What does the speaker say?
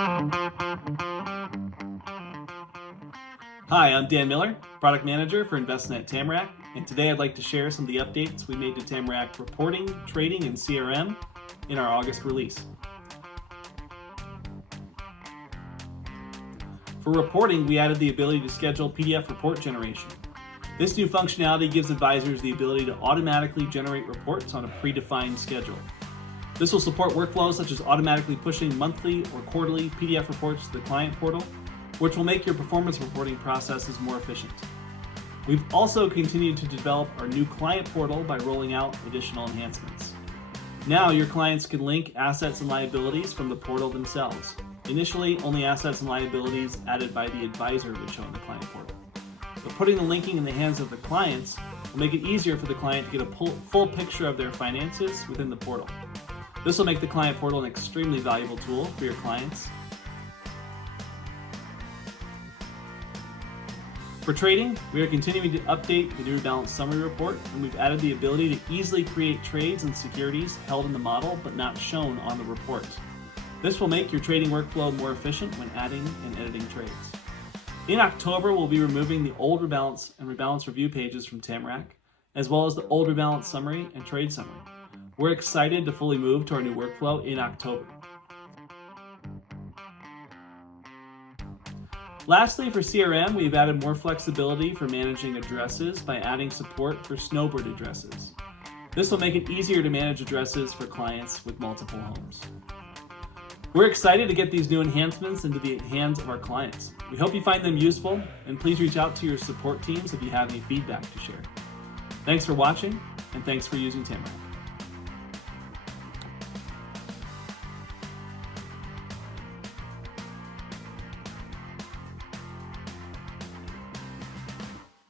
Hi, I'm Dan Miller, Product Manager for Envestnet Tamarac, and today I'd like to share some of the updates we made to Tamarac reporting, trading, and CRM in our August release. For reporting, we added the ability to schedule PDF report generation. This new functionality gives advisors the ability to automatically generate reports on a predefined schedule. This will support workflows such as automatically pushing monthly or quarterly PDF reports to the client portal, which will make your performance reporting processes more efficient. We've also continued to develop our new client portal by rolling out additional enhancements. Now your clients can link assets and liabilities from the portal themselves. Initially, only assets and liabilities added by the advisor would show in the client portal. But putting the linking in the hands of the clients will make it easier for the client to get a full picture of their finances within the portal. This will make the client portal an extremely valuable tool for your clients. For trading, we are continuing to update the new balance summary report, and we've added the ability to easily create trades and securities held in the model but not shown on the report. This will make your trading workflow more efficient when adding and editing trades. In October, we'll be removing the old rebalance and rebalance review pages from Tamarac, as well as the old rebalance summary and trade summary. We're excited to fully move to our new workflow in October. Lastly, for CRM, we've added more flexibility for managing addresses by adding support for snowbird addresses. This will make it easier to manage addresses for clients with multiple homes. We're excited to get these new enhancements into the hands of our clients. We hope you find them useful, and please reach out to your support teams if you have any feedback to share. Thanks for watching, and thanks for using Tamarac.